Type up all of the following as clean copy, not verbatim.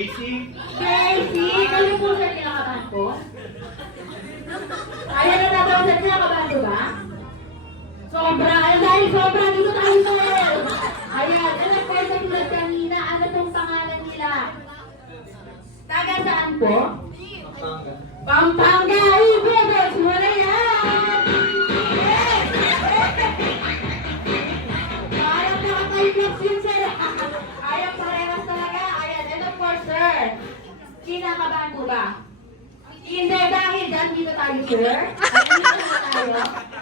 Casey. Casey, kayo po siya kinakabahan po? Ayan na natawag sa kinakabahan ko ba? Sobra, ayan dahil sobra, dito tayo sir. Ayan, anak ko sa tulad kanina, ano tong pangalan nila? Taga saan po? Pampanga. Pampanga, ibigay mo na yan! Parang nakatayo yun sir. Ayan, parehas talaga. Ayan, and of course sir, kinakabahan mo ba? Hindi, dahil dyan dito tayo sir. Ayan, dito tayo.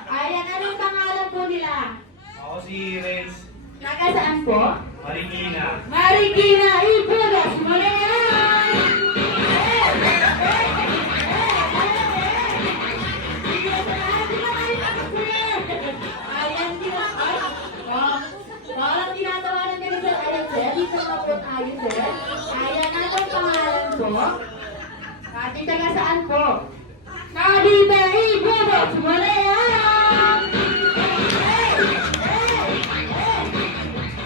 Ayan, anong pangalan po nila? Ako si Renz Taga saan po? Marikina. Marikina, ibigay mo na yan! Ayan, parang tinatawanan ka sir. Ayan sir, dito na po tayo sir. Ayan, anong pangalan po? Kati taga saan po? Kadita, ibigay mo na yan!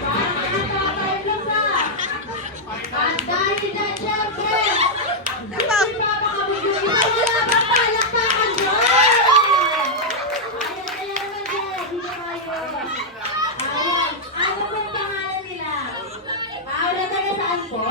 Parang tinatawanan lang sa at dahil na siyempre, hindi papakabigyan ito, wala pa palakpakan doon! Ayan, ayan naman sir, dito kayo. Ayan, ano pong pangalan nila? Aura taga saan po?